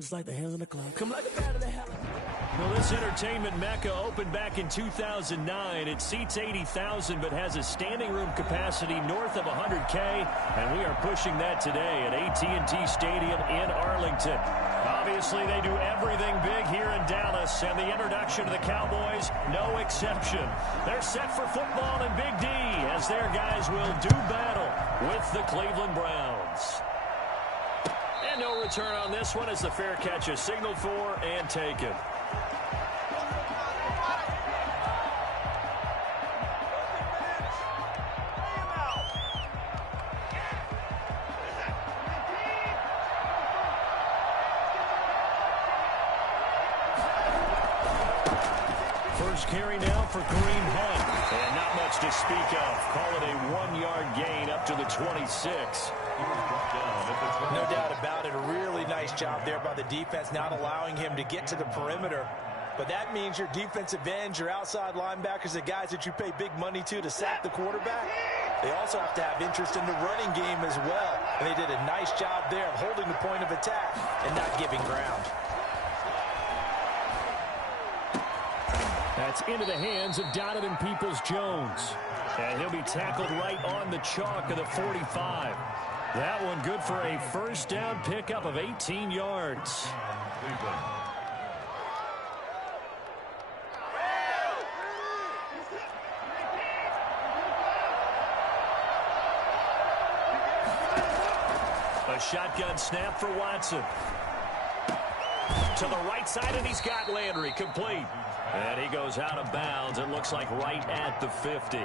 It's like the hands on the clock. Come like a bat of the hell. Well, this entertainment mecca opened back in 2009. It seats 80,000 but has a standing room capacity north of 100K, and we are pushing that today at AT&T Stadium in Arlington. Obviously, they do everything big here in Dallas, and the introduction to the Cowboys, no exception. They're set for football and Big D as their guys will do battle with the Cleveland Browns. And no return on this one as the fair catch is signaled for and taken. First carry now for Kareem Hunt. And not much to speak of. Call it a 1-yard gain up to the 26. No doubt about it. A really nice job there by the defense, not allowing him to get to the perimeter. But that means your defensive ends, your outside linebackers, the guys that you pay big money to sack the quarterback, they also have to have interest in the running game as well. And they did a nice job there of holding the point of attack and not giving ground. That's into the hands of Donovan Peoples-Jones. And he'll be tackled right on the chalk of the 45. That one good for a first down pickup of 18 yards. A shotgun snap for Watson. To the right side, and he's got Landry complete. And he goes out of bounds. It looks like right at the 50.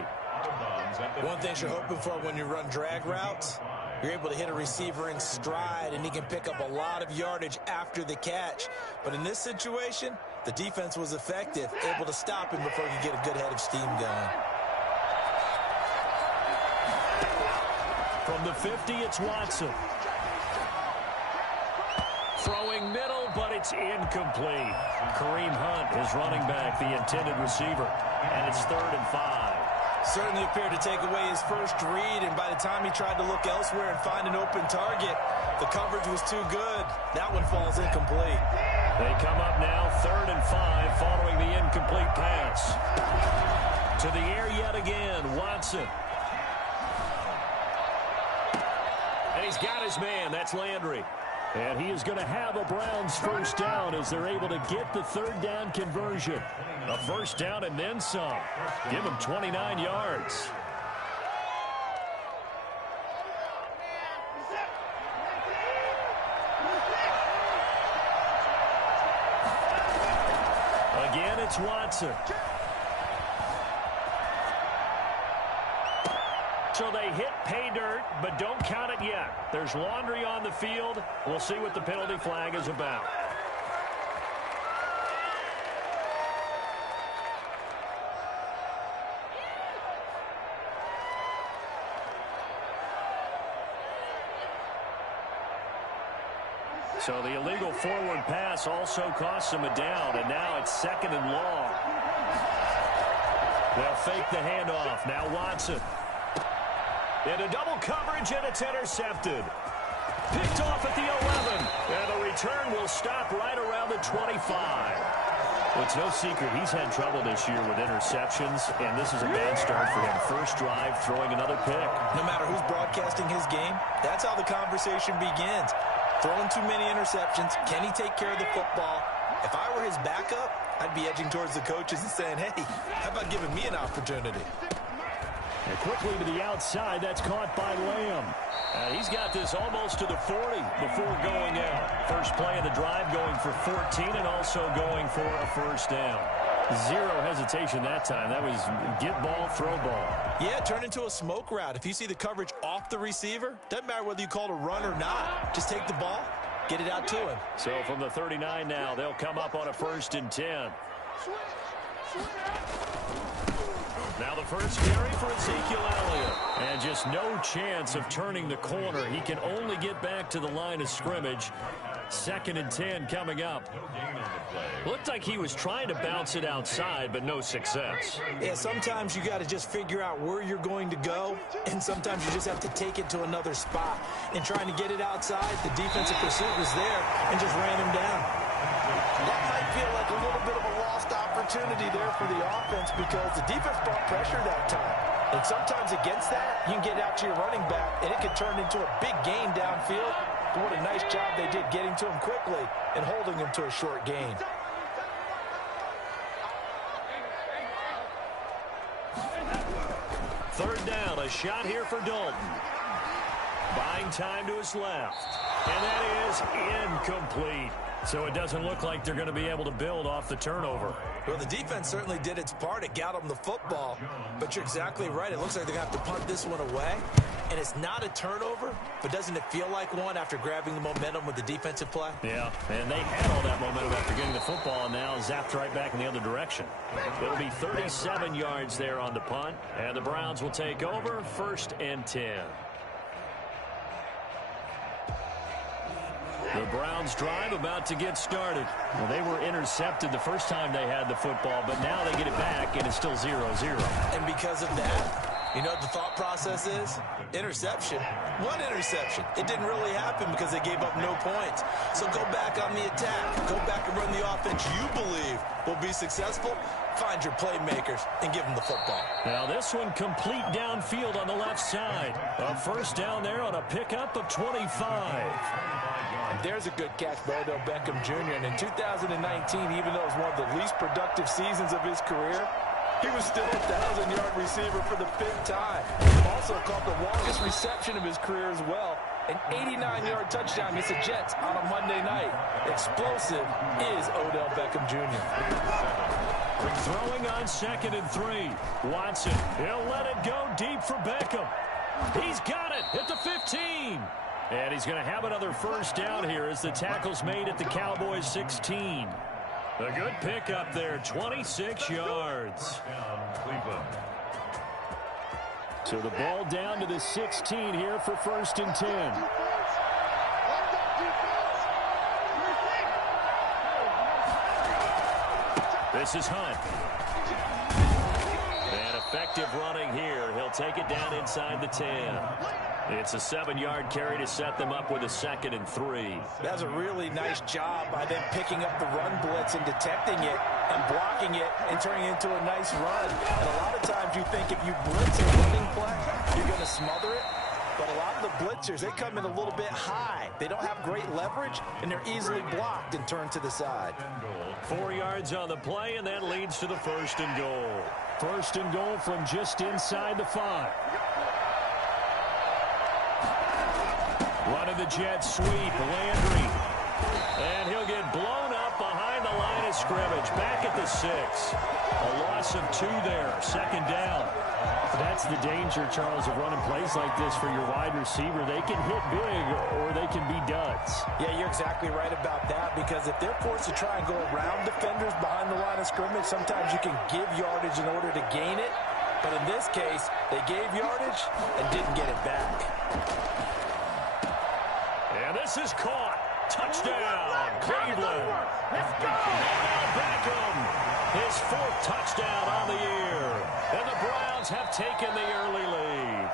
One thing you're hoping for when you run drag routes, you're able to hit a receiver in stride, and he can pick up a lot of yardage after the catch. But in this situation, the defense was effective, able to stop him before he could get a good head of steam going. From the 50, it's Watson. Throwing middle, but it's incomplete. Kareem Hunt is running back, the intended receiver. And it's 3rd and 5. Certainly appeared to take away his first read, and by the time he tried to look elsewhere and find an open target, the coverage was too good. That one falls incomplete. They come up now, 3rd and 5, following the incomplete pass. To the air yet again, Watson. And he's got his man, that's Landry. And he is going to have a Browns first down as they're able to get the 3rd down conversion. A first down and then some. Give him 29 yards. Again, it's Watson. So they hit pay dirt, but don't count it yet. There's Laundry on the field. We'll see what the penalty flag is about. So the illegal forward pass also costs him a down, and now it's 2nd and long. They'll fake the handoff. Now Watson. Into double coverage, and it's intercepted. Picked off at the 11. And the return will stop right around the 25. Well, it's no secret he's had trouble this year with interceptions, and this is a bad start for him. First drive, throwing another pick. No matter who's broadcasting his game, that's how the conversation begins. Throwing too many interceptions. Can he take care of the football? If I were his backup, I'd be edging towards the coaches and saying, hey, how about giving me an opportunity? And quickly to the outside, that's caught by Lamb. He's got this almost to the 40 before going out. First play of the drive going for 14 and also going for a first down. Zero hesitation that time. That was get ball, throw ball. Yeah, turn into a smoke route. If you see the coverage off the receiver, doesn't matter whether you call it a run or not. Just take the ball, get it out to him. So from the 39 now, they'll come up on a 1st and 10. Now the first carry for Ezekiel Elliott. And just no chance of turning the corner. He can only get back to the line of scrimmage. 2nd and 10 coming up. Looked like he was trying to bounce it outside, but no success. Yeah, sometimes you got to just figure out where you're going to go, and sometimes you just have to take it to another spot. And trying to get it outside, the defensive pursuit was there and just ran him down. That might feel like a little bit of a lost opportunity there for the offense because the defense brought pressure that time. And sometimes against that, you can get out to your running back, and it can turn into a big gain downfield. But what a nice job they did getting to him quickly and holding him to a short gain. Third down, a shot here for Dalton. Buying time to his left. And that is incomplete. So it doesn't look like they're going to be able to build off the turnover. Well, the defense certainly did its part. It got them the football. But you're exactly right. It looks like they're going to have to punt this one away. And it's not a turnover, but doesn't it feel like one after grabbing the momentum with the defensive play? Yeah, and they had all that momentum after getting the football, and now zapped right back in the other direction. It'll be 37 yards there on the punt, and the Browns will take over 1st and 10. The Browns drive about to get started. Well, they were intercepted the first time they had the football, but now they get it back, and it's still 0-0. And because of that, you know what the thought process is? Interception. One interception. It didn't really happen because they gave up no points. So go back on the attack. Go back and run the offense you believe will be successful. Find your playmakers and give them the football. Now this one complete downfield on the left side. A first down there on a pickup of 25. And there's a good catch by Odell Beckham Jr. And in 2019, even though it was one of the least productive seasons of his career, he was still a 1,000-yard receiver for the 5th time. Also caught the longest reception of his career as well. An 89-yard touchdown against the Jets on a Monday night. Explosive is Odell Beckham Jr. Throwing on 2nd and 3. Watson, he'll let it go deep for Beckham. He's got it at the 15. And he's going to have another first down here as the tackle's made at the Cowboys 16. A good pickup there, 26 yards. So the ball down to the 16 here for 1st and 10. This is Hunt. And effective running here. He'll take it down inside the 10. It's a 7-yard carry to set them up with a 2nd and 3. That's a really nice job by them picking up the run blitz and detecting it and blocking it and turning it into a nice run. And a lot of times you think if you blitz a running play, you're going to smother it. But a lot of the blitzers, they come in a little bit high. They don't have great leverage, and they're easily blocked and turned to the side. 4 yards on the play, and that leads to the 1st and goal. 1st and goal from just inside the 5. Running the jet sweep, Landry. And he'll get blown up behind the line of scrimmage. Back at the 6. A loss of 2 there. 2nd down. That's the danger, Charles, of running plays like this for your wide receiver. They can hit big or they can be duds. Yeah, you're exactly right about that because if they're forced to try and go around defenders behind the line of scrimmage, sometimes you can give yardage in order to gain it. But in this case, they gave yardage and didn't get it back. And this is caught. Touchdown, Cleveland. Let's go. Beckham, his 4th touchdown on the year. And the Browns have taken the early lead.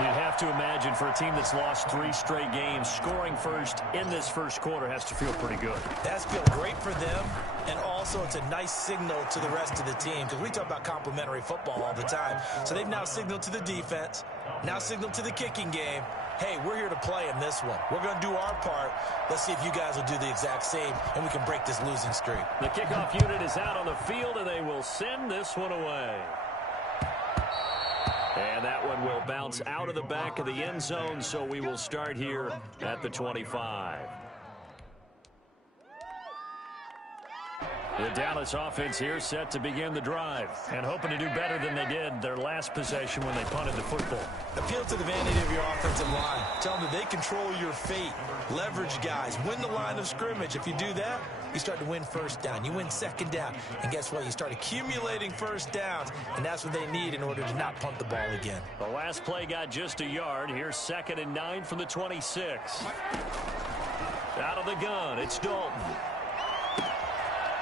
You'd have to imagine for a team that's lost 3 straight games, scoring first in this first quarter has to feel pretty good. That's feel great for them, and also it's a nice signal to the rest of the team because we talk about complementary football all the time. So they've now signaled to the defense, now signaled to the kicking game, hey, we're here to play in this one. We're going to do our part. Let's see if you guys will do the exact same, and we can break this losing streak. The kickoff unit is out on the field, and they will send this one away. And that one will bounce out of the back of the end zone, so we will start here at the 25. The Dallas offense here set to begin the drive and hoping to do better than they did their last possession when they punted the football. Appeal to the vanity of your offensive line. Tell them that they control your fate. Leverage guys. Win the line of scrimmage. If you do that, you start to win first down. You win 2nd down. And guess what? You start accumulating first downs, and that's what they need in order to not punt the ball again. The last play got just a yard. Here's 2nd and 9 from the 26. Out of the gun, it's Dalton.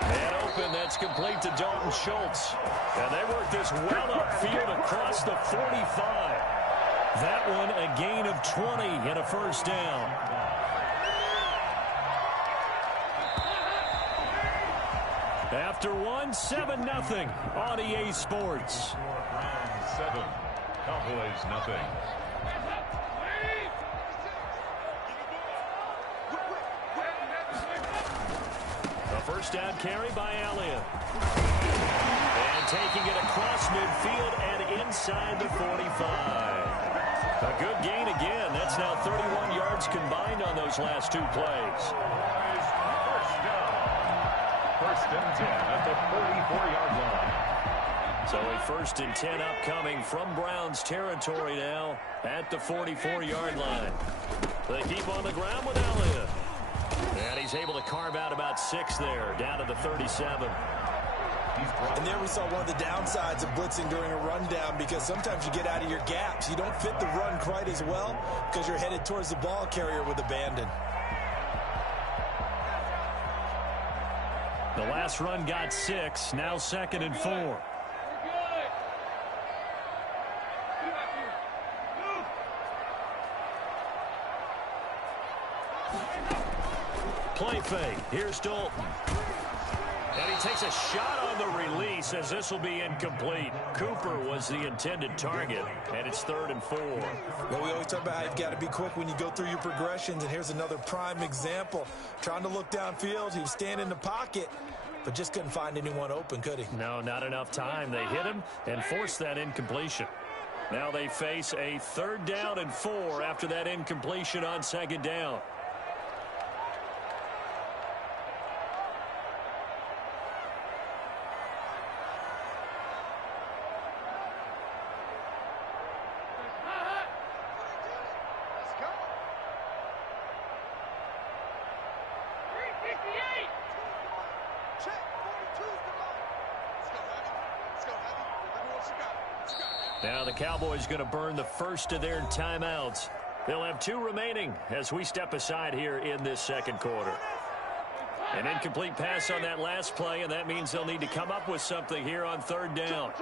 And open, that's complete to Dalton Schultz. And they work this well upfield across the 45. That one a gain of 20 and a first down. After one, 7-0 on EA Sports. 7, Cowboys nothing. A first down carry by Elliott. And taking it across midfield and inside the 45. A good gain again. That's now 31 yards combined on those last 2 plays. First and 10 at the 44-yard line. So a first and 10 upcoming from Browns territory now at the 44-yard line. They keep on the ground with Elliott. And he's able to carve out about 6 there, down to the 37. And there we saw one of the downsides of blitzing during a rundown, because sometimes you get out of your gaps. You don't fit the run quite as well because you're headed towards the ball carrier with abandon. The last run got 6, now 2nd and 4. Play fake. Here's Dalton. And he takes a shot on the release as this will be incomplete. Cooper was the intended target, and it's 3rd and 4. Well, we always talk about how you've got to be quick when you go through your progressions, and here's another prime example. Trying to look downfield, he was standing in the pocket, but just couldn't find anyone open, could he? No, not enough time. They hit him and forced that incompletion. Now they face a 3rd down and 4 after that incompletion on 2nd down. Now the Cowboys going to burn the first of their timeouts. They'll have 2 remaining as we step aside here in this 2nd quarter. An incomplete pass on that last play, and that means they'll need to come up with something here on 3rd down.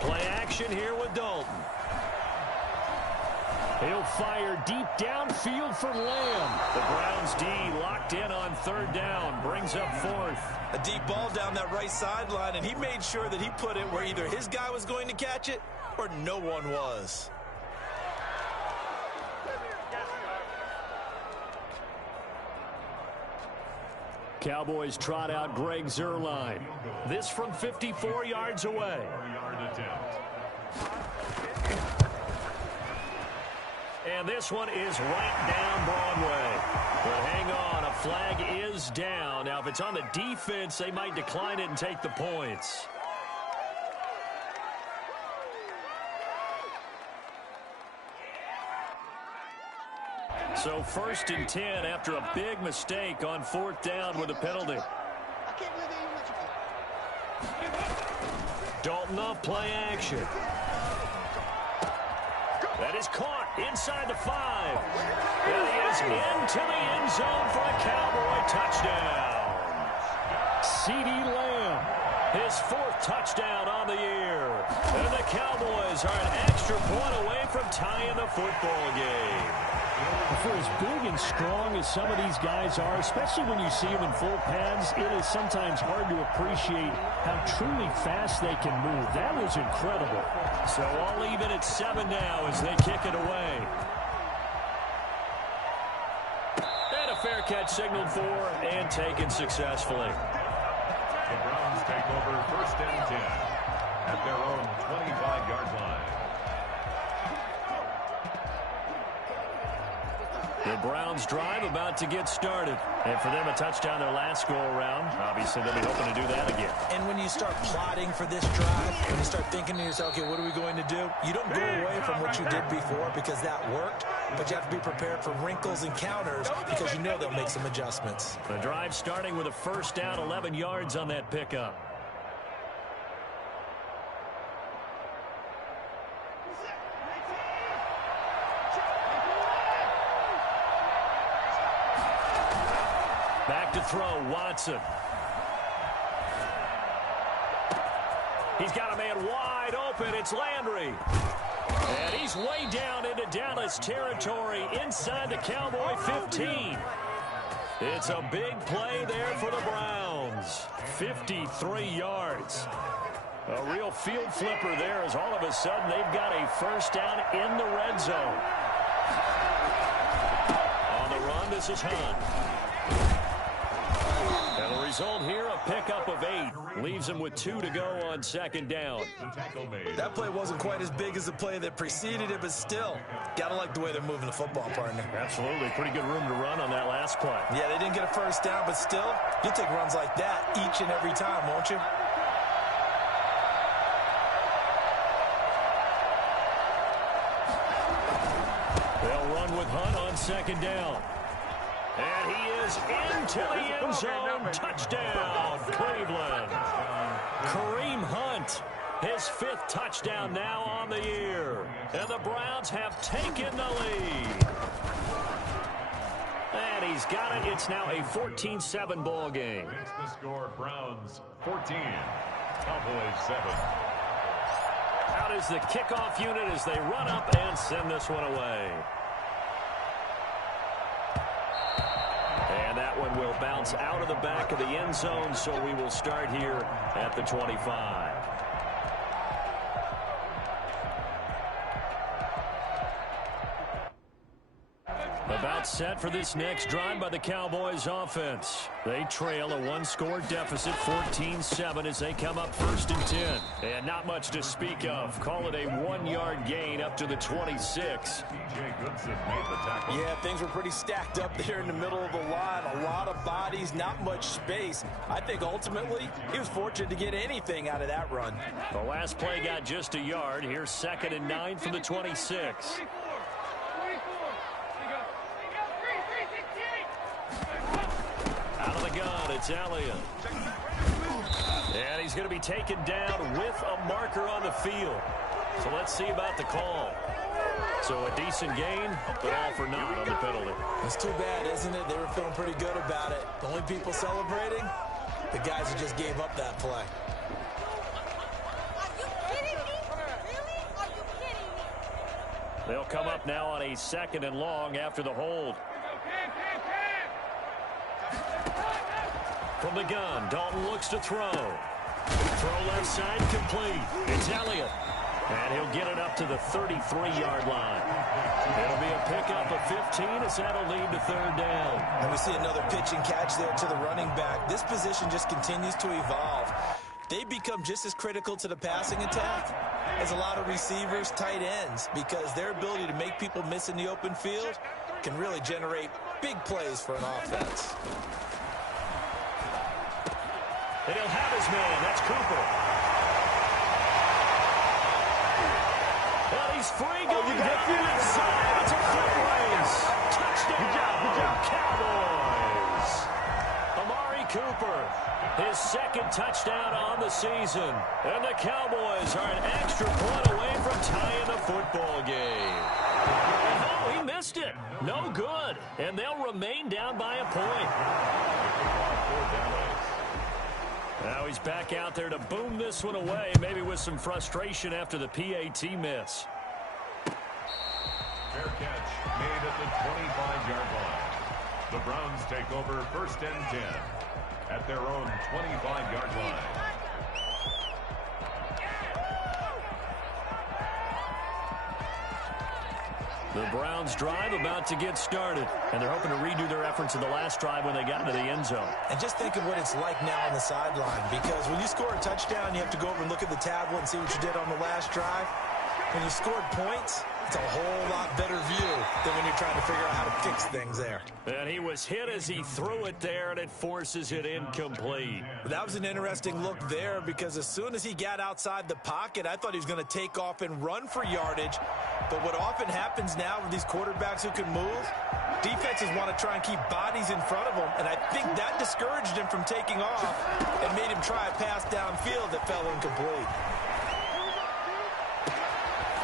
Play action here with Dalton. He'll fire deep downfield for Lamb. The Browns D locked in on 3rd down, brings up 4th. A deep ball down that right sideline, and he made sure that he put it where either his guy was going to catch it or no one was. Cowboys trot out Greg Zuerlein. This from 54 yards away. 4-yard attempt. And this one is right down Broadway. But hang on, a flag is down. Now, if it's on the defense, they might decline it and take the points. So 1st and 10 after a big mistake on 4th down with a penalty. Dalton off play action. That is caught inside the 5. And he is into the end zone for a Cowboy touchdown. CeeDee Lamb, his 4th touchdown on the year. And the Cowboys are an extra point away from tying the football game. For as big and strong as some of these guys are, especially when you see them in full pads, it is sometimes hard to appreciate how truly fast they can move. That was incredible. So all even at 7 now as they kick it away. And a fair catch signaled for and taken successfully. The Browns take over 1st and 10 at their own 25-yard line. The Browns drive about to get started. And for them, a touchdown their last go-around. Obviously, they'll be hoping to do that again. And when you start plotting for this drive, when you start thinking to yourself, okay, what are we going to do? You don't go away from what you did before because that worked, but you have to be prepared for wrinkles and counters because you know they'll make some adjustments. The drive starting with a first down, 11 yards on that pickup. Back to throw, Watson. He's got a man wide open. It's Landry. And he's way down into Dallas territory inside the Cowboy 15. It's a big play there for the Browns. 53 yards. A real field flipper there as all of a sudden they've got a first down in the red zone. On the run, this is Hunt. And the result here, a pickup of 8. Leaves him with 2 to go on second down. That play wasn't quite as big as the play that preceded it, but still, gotta like the way they're moving the football, partner. Absolutely. Pretty good room to run on that last play. Yeah, they didn't get a first down, but still, you'll take runs like that each and every time, won't you? They'll run with Hunt on second down. And he is into the end zone. Touchdown, Cleveland. Kareem Hunt, his 5th touchdown now on the year. And the Browns have taken the lead. And he's got it. It's now a 14-7 ball game. Makes the score Browns 14, Cowboys 7. Out is the kickoff unit as they run up and send this one away. And that one will bounce out of the back of the end zone, so we will start here at the 25. About set for this next drive by the Cowboys offense. They trail a 1-score deficit, 14-7, as they come up 1st and 10. And not much to speak of. Call it a 1-yard gain up to the 26. DJ Goodson made the tackle. Yeah, things were pretty stacked up there in the middle of the line. A lot of bodies, not much space. I think ultimately he was fortunate to get anything out of that run. The last play got just a yard. Here's 2nd and 9 from the 26. Out of the gun, it's Elliott. And he's going to be taken down with a marker on the field. So let's see about the call. So a decent gain, but all for naught on the penalty. It's too bad, isn't it? They were feeling pretty good about it. The only people celebrating, the guys who just gave up that play. They'll come up now on a 2nd and long after the hold. From the gun, Dalton looks to throw. Throw left side, complete. It's Elliott. And he'll get it up to the 33-yard line. It'll be a pickup of 15 as that'll lead to 3rd down. And we see another pitch and catch there to the running back. This position just continues to evolve. They become just as critical to the passing attack as a lot of receivers, tight ends, because their ability to make people miss in the open field can really generate big plays for an offense. And he'll have his man. That's Cooper. Well, he's free going down the inside. It's a foot race. Touchdown, Cowboys. Amari Cooper, his 2nd touchdown on the season. And the Cowboys are an extra point away from tying the football game. Oh, he missed it. No good. And they'll remain down by a point. Now he's back out there to boom this one away, maybe with some frustration after the PAT miss. Fair catch made at the 25-yard line. The Browns take over 1st and 10 at their own 25-yard line. The Browns drive about to get started, and they're hoping to redo their efforts in the last drive when they got into the end zone. And just think of what it's like now on the sideline, because when you score a touchdown, you have to go over and look at the tablet and see what you did on the last drive. When you scored points, it's a whole lot better view than when you're trying to figure out how to fix things there. And he was hit as he threw it there, and it forces it incomplete. That was an interesting look there, because as soon as he got outside the pocket, I thought he was going to take off and run for yardage. But what often happens now with these quarterbacks who can move, defenses want to try and keep bodies in front of them, and I think that discouraged him from taking off and made him try a pass downfield that fell incomplete.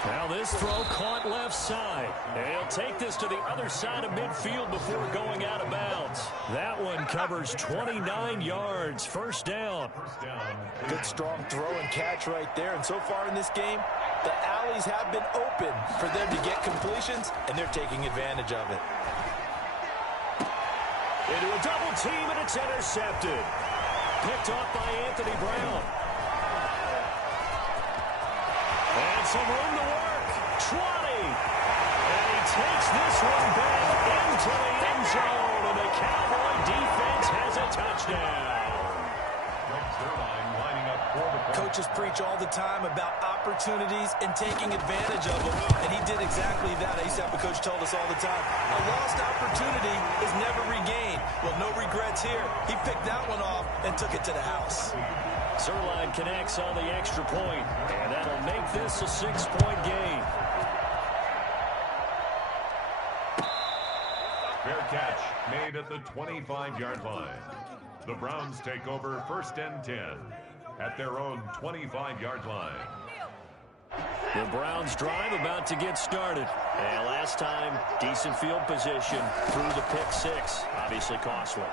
Now this throw caught left side. And he'll take this to the other side of midfield before going out of bounds. That one covers 29 yards. First down. Good strong throw and catch right there. And so far in this game, the alleys have been open for them to get completions, and they're taking advantage of it. Into a double team, and it's intercepted. Picked off by Anthony Brown. And some room to work. 20. And he takes this one back into the end zone. And the Cowboy defense has a touchdown. Coaches preach all the time about opportunities and taking advantage of them, and he did exactly that. I used to have a coach told us all the time, a lost opportunity is never regained. Well, no regrets here. He picked that one off and took it to the house. Zuerlein connects on the extra point, and that'll make this a 6-point game. Fair catch made at the 25-yard line. The Browns take over 1st and 10 at their own 25-yard line. The Browns drive about to get started. And last time, decent field position through the pick six. Obviously costly.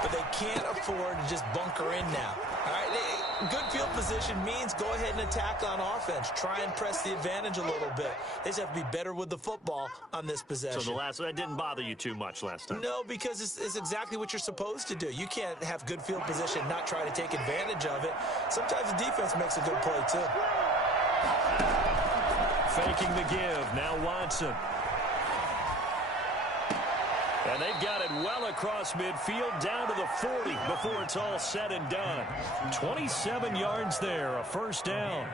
But they can't afford to just bunker in now. All right, good field position means go ahead and attack on offense. Try and press the advantage a little bit. They just have to be better with the football on this possession. So that didn't bother you too much last time? No, because it's exactly what you're supposed to do. You can't have good field position and not try to take advantage of it. Sometimes the defense makes a good play, too. Faking the give. Now Watson. And they've got it well across midfield down to the 40 before it's all said and done. 27 yards there, a first down.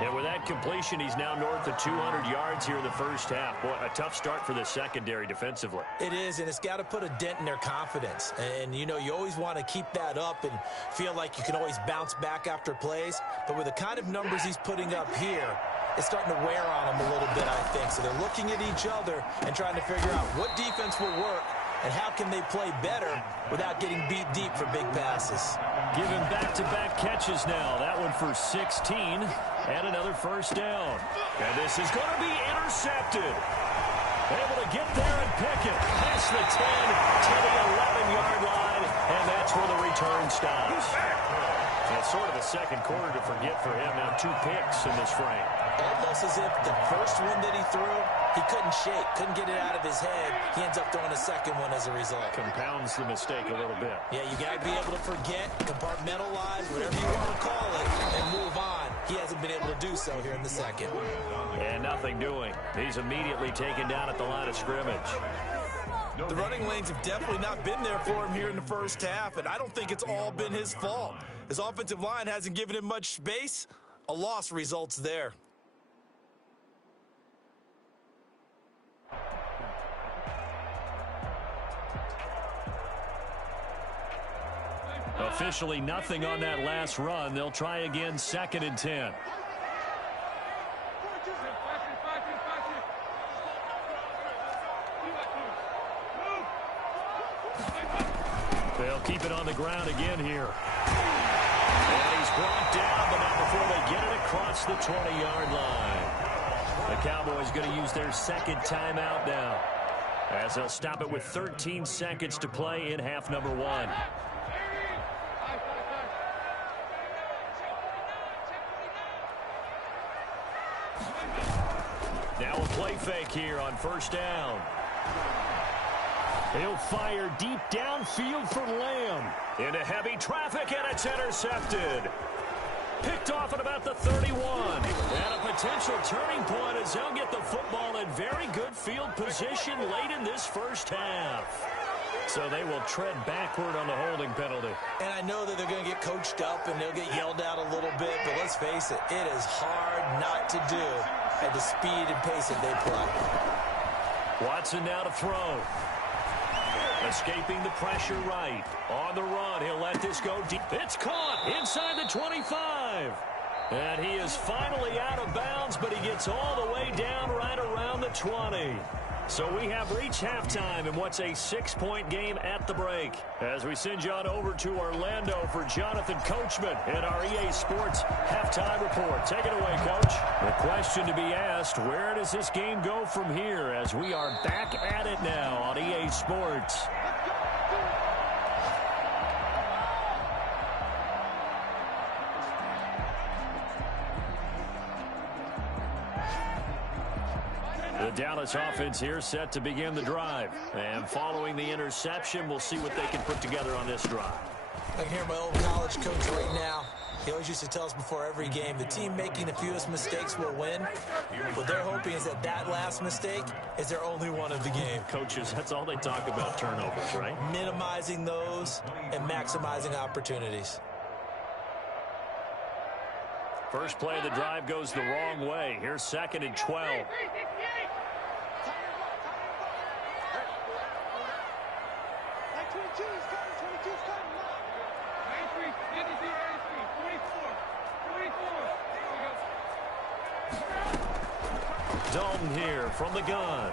And with that completion, he's now north of 200 yards here in the first half. Boy, a tough start for the secondary defensively. It is, and it's got to put a dent in their confidence. And, you know, you always want to keep that up and feel like you can always bounce back after plays. But with the kind of numbers he's putting up here, it's starting to wear on them a little bit, I think. So they're looking at each other and trying to figure out what defense will work and how can they play better without getting beat deep for big passes. Given back-to-back catches now. That one for 16 and another first down. And this is going to be intercepted. Able to get there and pick it. Past the 10 to the 11-yard line, and that's where the return stops. It's sort of a second quarter to forget for him. Now 2 picks in this frame. Almost as if the first one that he threw, he couldn't shake, couldn't get it out of his head. He ends up throwing a second one as a result. Compounds the mistake a little bit. Yeah, you got to be able to forget, compartmentalize, whatever you want to call it, and move on. He hasn't been able to do so here in the second. And nothing doing. He's immediately taken down at the line of scrimmage. The running lanes have definitely not been there for him here in the first half, and I don't think it's all been his fault. His offensive line hasn't given him much space. A loss results there. Officially nothing on that last run. They'll try again, 2nd and 10. They'll keep it on the ground again here. And he's brought down, but not before they get it across the 20-yard line. The Cowboys going to use their second timeout now, as they'll stop it with 13 seconds to play in half number 1. Now a play fake here on first down. He'll fire deep downfield for Lamb. Into heavy traffic, and it's intercepted. Picked off at about the 31. And a potential turning point as they'll get the football in very good field position late in this first half. So they will tread backward on the holding penalty. And I know that they're going to get coached up and they'll get yelled at a little bit, but let's face it, it is hard not to do at the speed and pace that they play. Watson now to throw. Escaping the pressure right. On the run, he'll let this go deep. It's caught inside the 25. And he is finally out of bounds, but he gets all the way down right around the 20. So we have reached halftime in what's a 6-point game at the break. As we send you on over to Orlando for Jonathan Coachman in our EA Sports Halftime Report. Take it away, Coach. The question to be asked, where does this game go from here as we are back at it now on EA Sports? The Dallas offense here set to begin the drive. And following the interception, we'll see what they can put together on this drive. I can hear my old college coach right now. He always used to tell us before every game, the team making the fewest mistakes will win. What they're hoping is that that last mistake is their only one of the game. Coaches, that's all they talk about, turnovers, right? Minimizing those and maximizing opportunities. First play of the drive goes the wrong way. Here's 2nd and 12. Dalton here from the gun.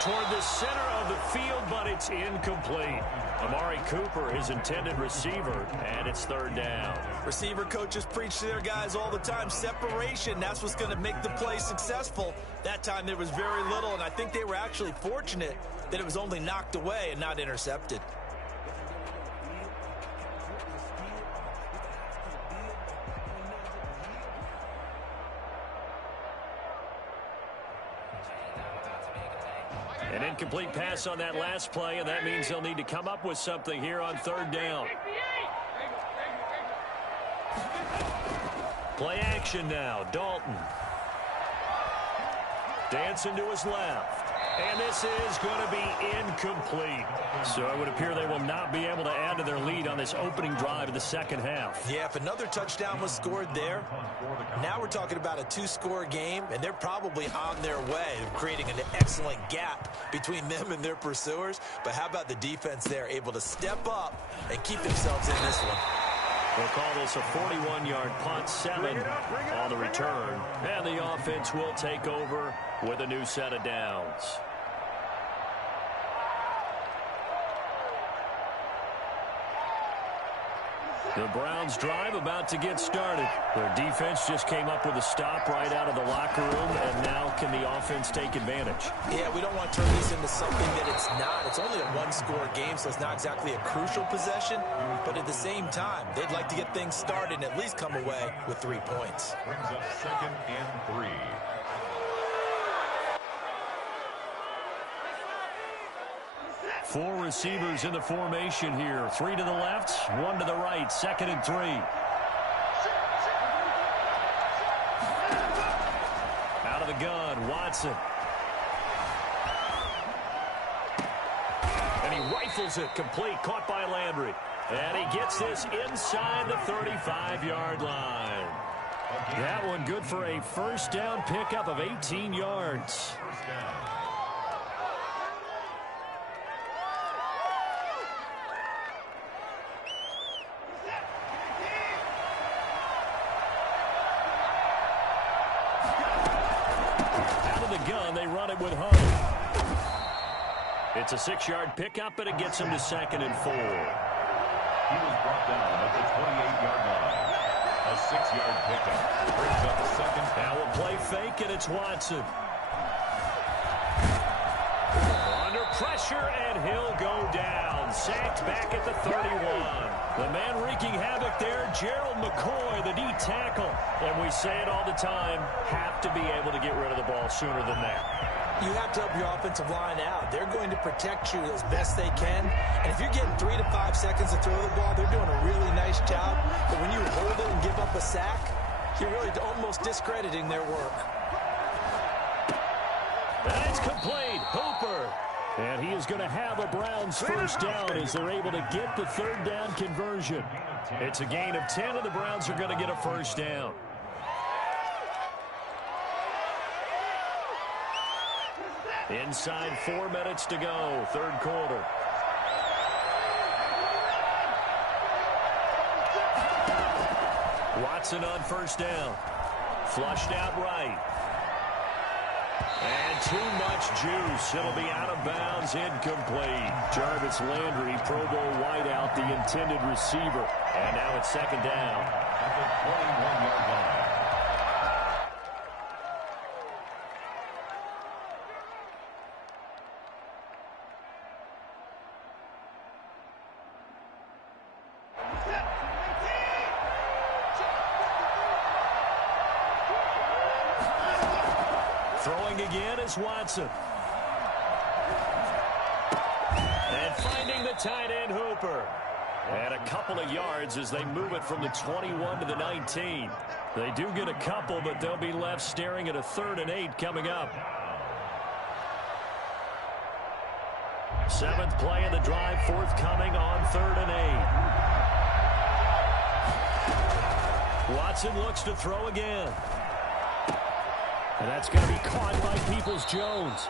Toward the center of the field, but it's incomplete. Amari Cooper, his intended receiver, and it's 3rd down. Receiver coaches preach to their guys all the time. Separation, that's what's going to make the play successful. That time there was very little, and I think they were actually fortunate that it was only knocked away and not intercepted. An incomplete pass on that last play, and that means they'll need to come up with something here on 3rd down. Play action now. Dalton. Dancing to his left. And this is going to be incomplete. So it would appear they will not be able to add to their lead on this opening drive of the second half. Yeah, if another touchdown was scored there, now we're talking about a 2-score game, and they're probably on their way of creating an excellent gap between them and their pursuers. But how about the defense there, able to step up and keep themselves in this one? We'll call this a 41-yard punt, 7 on the return. And the offense will take over with a new set of downs. The Browns drive about to get started. Their defense just came up with a stop right out of the locker room, and now can the offense take advantage? Yeah, we don't want to turn this into something that it's not. It's only a 1-score game, so it's not exactly a crucial possession. But at the same time, they'd like to get things started and at least come away with 3 points. Brings up 2nd and 3. Four receivers in the formation here. 3 to the left, 1 to the right. 2nd and 3. Out of the gun, Watson. And he rifles it complete, caught by Landry. And he gets this inside the 35-yard line. That one good for a first down pickup of 18 yards. First down. It's a 6-yard pickup, and it gets him to 2nd and 4. He was brought down at the 28-yard line. A 6-yard pickup brings up the 2nd. Now we'll play fake, and it's Watson. Under pressure, and he'll go down. Sacked back at the 31. The man wreaking havoc there, Gerald McCoy, the D tackle. And we say it all the time, have to be able to get rid of the ball sooner than that. You have to help your offensive line out. They're going to protect you as best they can. And if you're getting 3 to 5 seconds to throw the ball, they're doing a really nice job. But when you hold it and give up a sack, you're really almost discrediting their work. And it's complete. Hooper. And he is going to have a Browns first down as they're able to get the 3rd down conversion. It's a gain of 10, and the Browns are going to get a first down. Inside 4 minutes to go, 3rd quarter. Watson on first down. Flushed out right. And too much juice. It'll be out of bounds, incomplete. Jarvis Landry, Pro Bowl wideout, the intended receiver. And now it's second down. At the 21-yard line. Throwing again is Watson. And finding the tight end Hooper. And a couple of yards as they move it from the 21 to the 19. They do get a couple, but they'll be left staring at a 3rd and 8 coming up. 7th play of the drive forthcoming on 3rd and 8. Watson looks to throw again. And that's going to be caught by Peoples-Jones.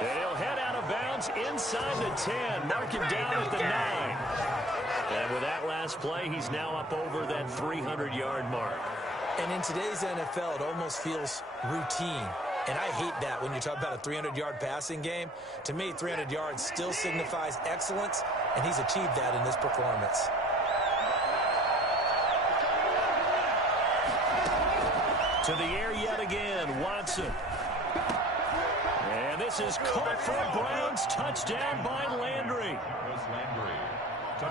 And he'll head out of bounds inside the 10. Mark him down at the 9. And with that last play, he's now up over that 300-yard mark. And in today's NFL, it almost feels routine. And I hate that when you talk about a 300-yard passing game. To me, 300 yards still signifies excellence, and he's achieved that in this performance. To the air yet again, Watson. And this is caught for a Browns touchdown by Landry.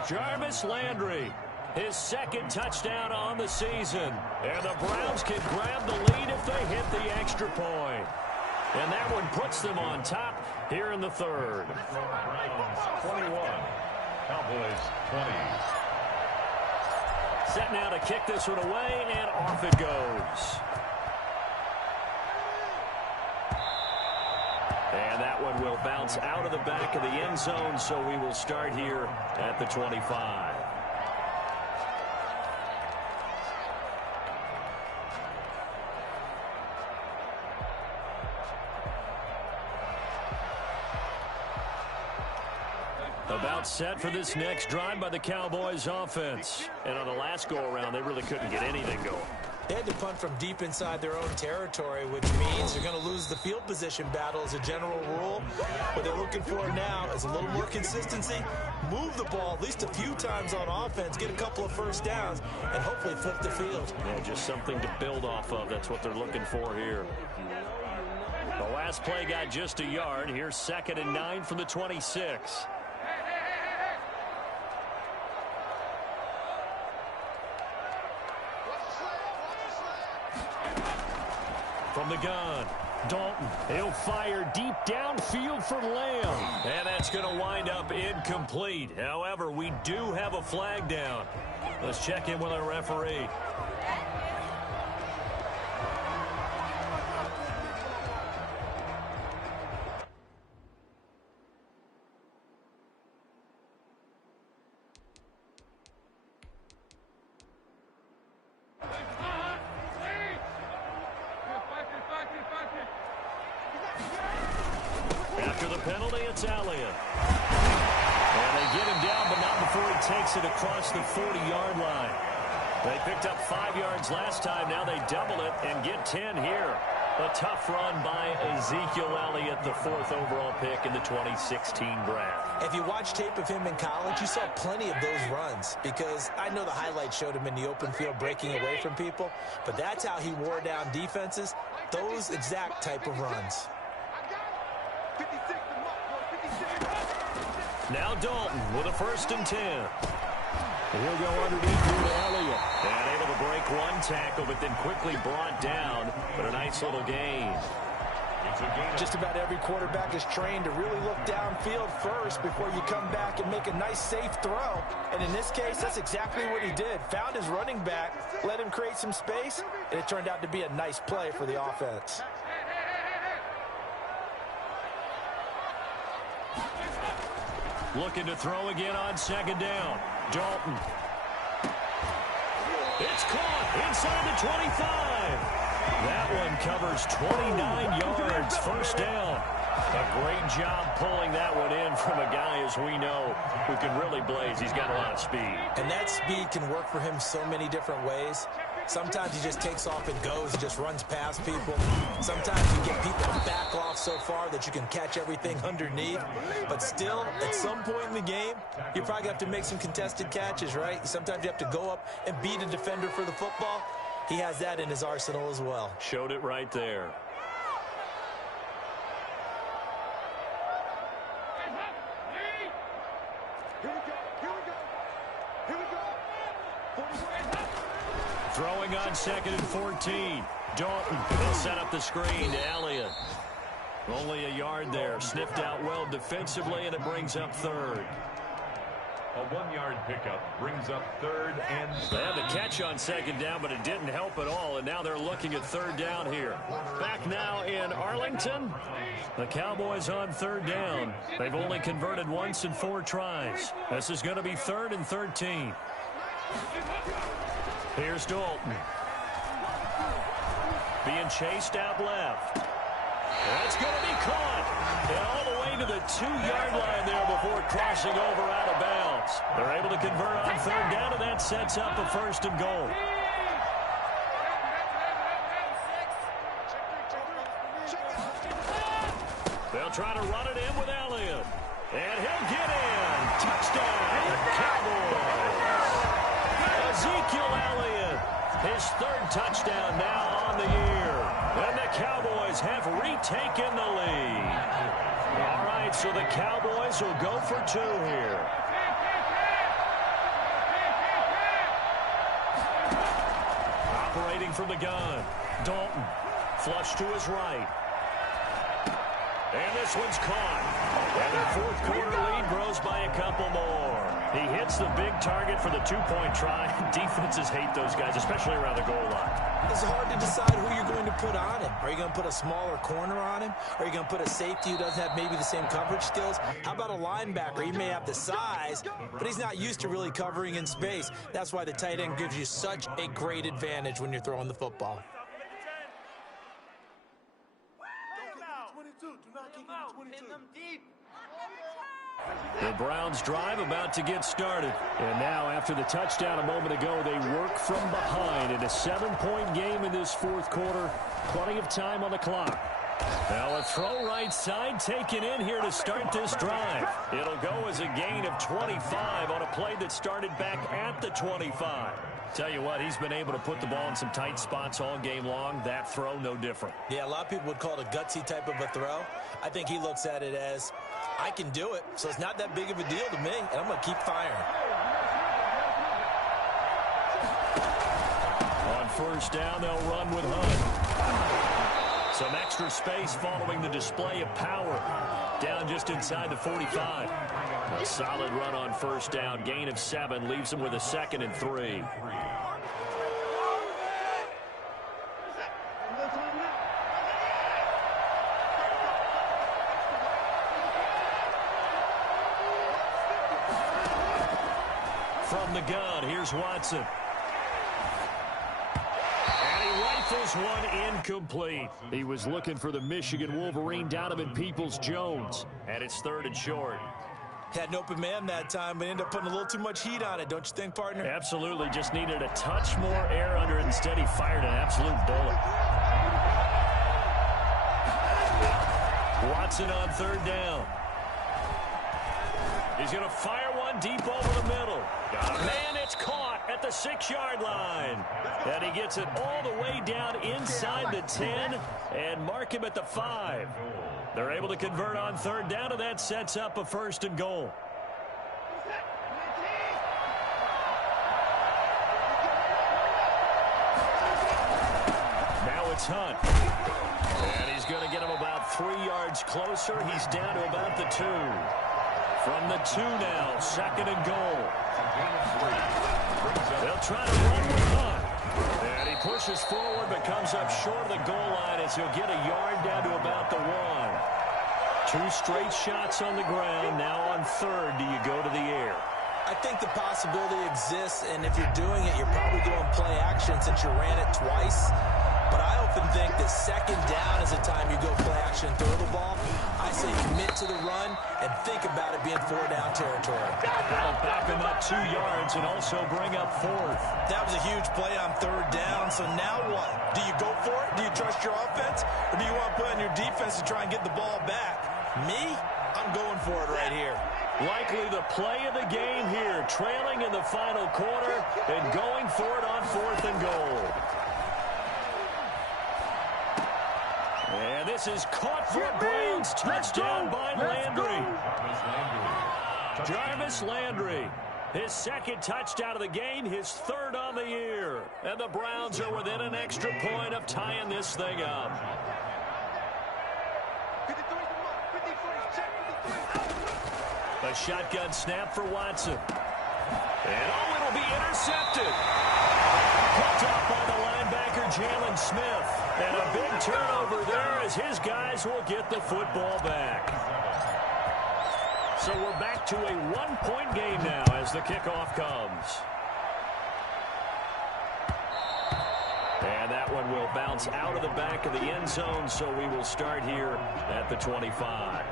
Jarvis Landry, his 2nd touchdown on the season. And the Browns can grab the lead if they hit the extra point. And that one puts them on top here in the 3rd. Browns 21, Cowboys 20. Set now to kick this one away, and off it goes. And that one will bounce out of the back of the end zone, so we will start here at the 25. About set for this next drive by the Cowboys offense. And on the last go-around, they really couldn't get anything going. They had to punt from deep inside their own territory, which means they're going to lose the field position battle as a general rule. What they're looking for now is a little more consistency, move the ball at least a few times on offense, get a couple of first downs, and hopefully flip the field. Yeah, just something to build off of. That's what they're looking for here. The last play got just a yard. Here's 2nd and 9 from the 26. From the gun, Dalton. He'll fire deep downfield for Lamb. And that's going to wind up incomplete. However, we do have a flag down. Let's check in with our referee. After the penalty, it's Elliott. And they get him down, but not before he takes it across the 40-yard line. They picked up 5 yards last time. Now they double it and get 10 here. A tough run by Ezekiel Elliott, the 4th overall pick in the 2016 draft. If you watch tape of him in college, you saw plenty of those runs, because I know the highlights showed him in the open field breaking away from people, but that's how he wore down defenses, those exact type of runs. Now Dalton with a 1st and 10. He'll go underneath here to Elliott. And able to break one tackle, but then quickly brought down. But a nice little gain. Just about every quarterback is trained to really look downfield first before you come back and make a nice, safe throw. And in this case, that's exactly what he did. Found his running back, let him create some space, and it turned out to be a nice play for the offense. Looking to throw again on 2nd down. Dalton. It's caught inside the 25. That one covers 29 yards. 1st down. A great job pulling that one in from a guy, as we know, who can really blaze. He's got a lot of speed. And that speed can work for him so many different ways. Sometimes he just takes off and goes and just runs past people. Sometimes you get people to back off so far that you can catch everything underneath. But still, at some point in the game, you probably have to make some contested catches, right? Sometimes you have to go up and beat a defender for the football. He has that in his arsenal as well. Showed it right there. Throwing on 2nd and 14. Dalton will set up the screen to Elliott. Only a yard there. Sniffed out well defensively, and it brings up 3rd. A 1-yard pickup brings up 3rd and 7. They had the catch on 2nd down, but it didn't help at all, and now they're looking at 3rd down here. Back now in Arlington. The Cowboys on 3rd down. They've only converted once in 4 tries. This is going to be 3rd and 13. Here's Dalton. Being chased out left. That's going to be caught. And all the way to the 2-yard line there before crossing over out of bounds. They're able to convert on 3rd down, and that sets up a 1st and goal. They'll try to run it in with Elliott. And he'll get in. Touchdown, Cowboys. Ezekiel Elliott, his 3rd touchdown now on the year. And the Cowboys have retaken the lead. All right, so the Cowboys will go for 2 here. Operating from the gun. Dalton, flush to his right. And this one's caught. And their 4th quarter lead grows by a couple more. He hits the big target for the 2-point try. Defenses hate those guys, especially around the goal line. It's hard to decide who you're going to put on him. Are you going to put a smaller corner on him? Are you going to put a safety who doesn't have maybe the same coverage skills? How about a linebacker? He may have the size, but he's not used to really covering in space. That's why the tight end gives you such a great advantage when you're throwing the football. The Browns drive about to get started. And now after the touchdown a moment ago, they work from behind in a 7-point game in this 4th quarter. Plenty of time on the clock. Now a throw right side taken in here to start this drive. It'll go as a gain of 25 on a play that started back at the 25. Tell you what, he's been able to put the ball in some tight spots all game long. That throw, no different. Yeah, a lot of people would call it a gutsy type of a throw. I think he looks at it as, I can do it, so it's not that big of a deal to me, and I'm going to keep firing. On 1st down, they'll run with Hunt. Some extra space following the display of power. Down just inside the 45. A solid run on 1st down. Gain of 7 leaves them with a 2nd and 3. From the gun, here's Watson. And he rifles one incomplete. He was looking for the Michigan Wolverine, Donovan Peoples-Jones. And it's 3rd and short. Had an open man that time, but ended up putting a little too much heat on it, don't you think, partner? Absolutely. Just needed a touch more air under it. Instead, he fired an absolute bullet. Watson on 3rd down. He's going to fire one deep over the middle. Man, it's caught at the 6-yard line. And he gets it all the way down inside the 10 and mark him at the 5. They're able to convert on 3rd down, and that sets up a 1st and goal. Now it's Hunt. And he's going to get him about 3 yards closer. He's down to about the 2. From the 2 now, 2nd and goal. They'll try to run with Hunt. And he pushes forward but comes up short of the goal line as he'll get a yard down to about the 1. 2 straight shots on the ground. Now on 3rd, do you go to the air? I think the possibility exists, and if you're doing it, you're probably going play action since you ran it twice. But I often think that 2nd down is the time you go play action and throw the ball. I say commit chance of the run, and think about it being 4-down territory. That'll back them up 2 yards and also bring up 4th. That was a huge play on 3rd down, so now what? Do you go for it? Do you trust your offense? Or do you want to put on your defense to try and get the ball back? Me? I'm going for it right here. Likely the play of the game here, trailing in the final quarter and going for it on 4th and goal. And this is caught for a Browns touchdown by Landry. Jarvis Landry, his 2nd touchdown of the game, his 3rd on the year. And the Browns are within an extra point of tying this thing up. A shotgun snap for Watson. And it'll be intercepted. Picked up by the linebacker, Jalen Smith. And a big turnover there as his guys will get the football back. So we're back to a 1-point game now as the kickoff comes. And that one will bounce out of the back of the end zone, so we will start here at the 25.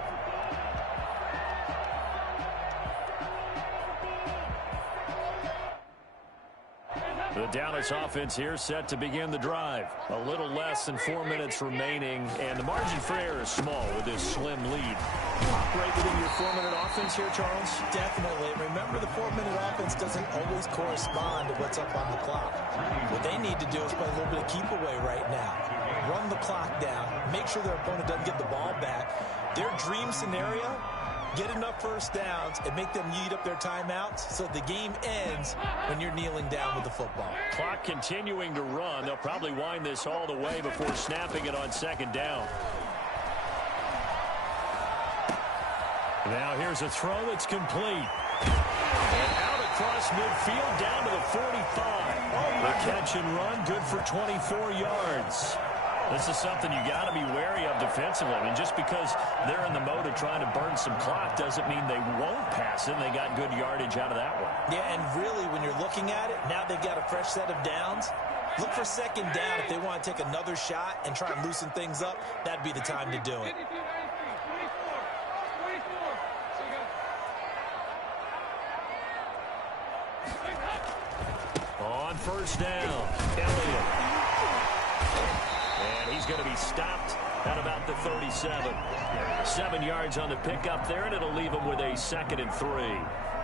The Dallas offense here set to begin the drive. A little less than 4 minutes remaining, and the margin for error is small with this slim lead. Operate within your 4-minute offense here, Charles? Definitely. Remember, the 4-minute offense doesn't always correspond to what's up on the clock. What they need to do is play a little bit of keep away right now. Run the clock down. Make sure their opponent doesn't get the ball back. Their dream scenario, get enough first downs and make them eat up their timeouts so the game ends when you're kneeling down with the football. Clock continuing to run. They'll probably wind this all the way before snapping it on 2nd down. Now here's a throw that's complete. And out across midfield down to the 45. The catch and run good for 24 yards. This is something you got to be wary of defensively. I mean, just because they're in the mode of trying to burn some clock doesn't mean they won't pass it. They got good yardage out of that one. Yeah, and really, when you're looking at it, now they've got a fresh set of downs. Look for 2nd down if they want to take another shot and try and loosen things up. That'd be the time to do it. On 1st down, Elliott. And he's going to be stopped at about the 37. 7 yards on the pickup there, and it'll leave him with a 2nd and 3.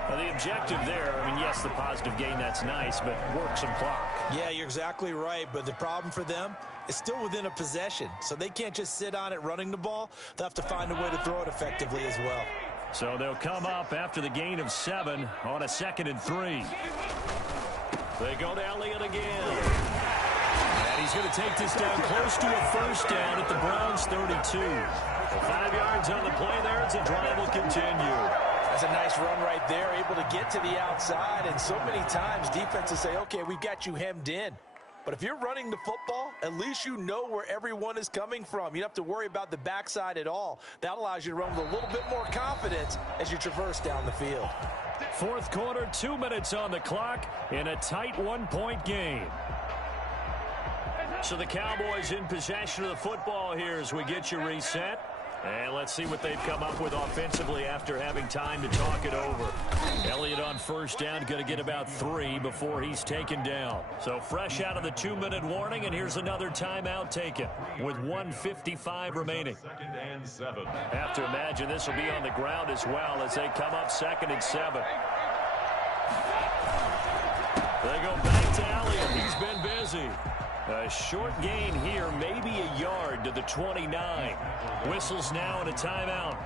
Now, the objective there, I mean, yes, the positive gain, that's nice, but work some clock. Yeah, you're exactly right, but the problem for them is still within a possession, so they can't just sit on it running the ball. They'll have to find a way to throw it effectively as well. So they'll come up after the gain of 7 on a 2nd and 3. They go to Elliott again. And he's going to take this down close to a 1st down at the Browns' 32. 5 yards on the play there as the drive will continue. That's a nice run right there, able to get to the outside. And so many times defenses say, okay, we've got you hemmed in. But if you're running the football, at least you know where everyone is coming from. You don't have to worry about the backside at all. That allows you to run with a little bit more confidence as you traverse down the field. 4th quarter, 2 minutes on the clock in a tight 1-point game. So the Cowboys in possession of the football here as we get you reset. And let's see what they've come up with offensively after having time to talk it over. Elliott on 1st down, going to get about 3 before he's taken down. So fresh out of the 2-minute warning, and here's another timeout taken with 1:55 remaining. 2nd and 7. Have to imagine this will be on the ground as well as they come up 2nd and 7. They go back to Elliott. He's been busy. A short gain here, maybe a yard to the 29. Whistles now and a timeout.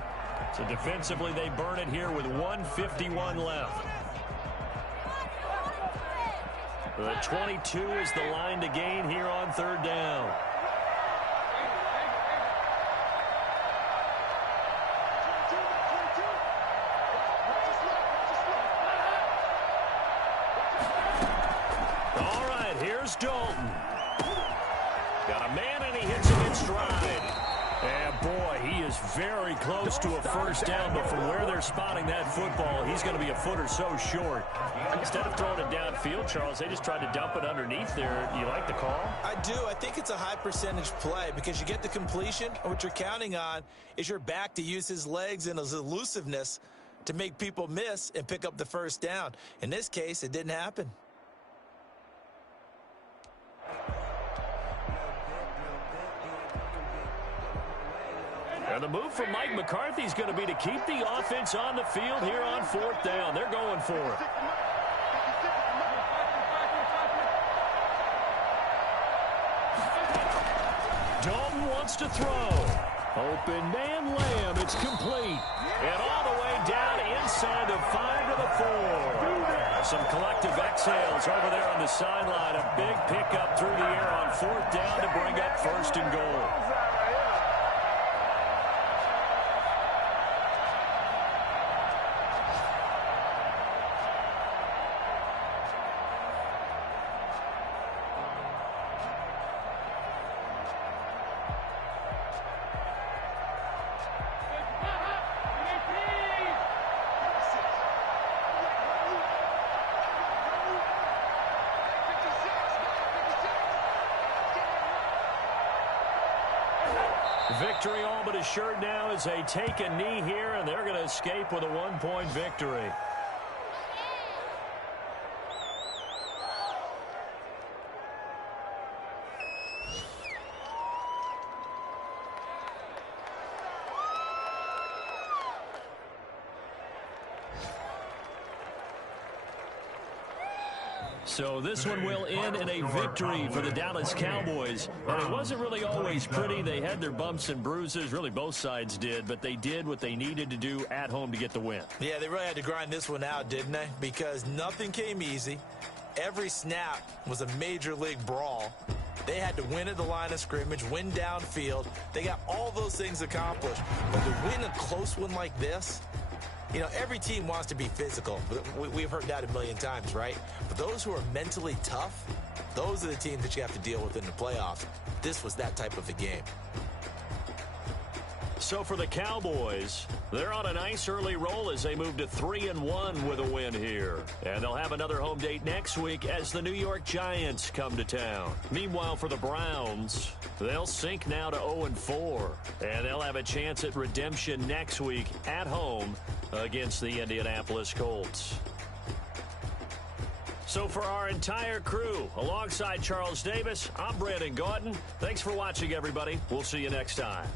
So defensively, they burn it here with 1:51 left. The 22 is the line to gain here on 3rd down. All right, here's Dalton. Got a man, and he hits him in stride. And boy, he is very close to a first down, but from where they're spotting that football, he's going to be a foot or so short. Instead of throwing it downfield, Charles, they just tried to dump it underneath there. Do you like the call? I do. I think it's a high percentage play because you get the completion, and what you're counting on is your back to use his legs and his elusiveness to make people miss and pick up the first down. In this case, it didn't happen. And the move from Mike McCarthy is going to be to keep the offense on the field here on fourth down. They're going for it. Dalton wants to throw. Open man Lamb. It's complete. And all the way down inside the 5 to the 4. Some collective exhales over there on the sideline. A big pickup through the air on fourth down to bring up first and goal. Victory all but assured now as they take a knee here, and they're going to escape with a 1-point victory. So this one will end in a victory for the Dallas Cowboys. And it wasn't really always pretty. They had their bumps and bruises. Really, both sides did. But they did what they needed to do at home to get the win. Yeah, they really had to grind this one out, didn't they? Because nothing came easy. Every snap was a major league brawl. They had to win at the line of scrimmage, win downfield. They got all those things accomplished. But to win a close one like this, you know, every team wants to be physical. We've heard that a million times, right? But those who are mentally tough, those are the teams that you have to deal with in the playoffs. This was that type of a game. So for the Cowboys, they're on a nice early roll as they move to 3-1 with a win here. And they'll have another home date next week as the New York Giants come to town. Meanwhile, for the Browns, they'll sink now to 0-4. And they'll have a chance at redemption next week at home against the Indianapolis Colts. So for our entire crew, alongside Charles Davis, I'm Brandon Gaudin. Thanks for watching, everybody. We'll see you next time.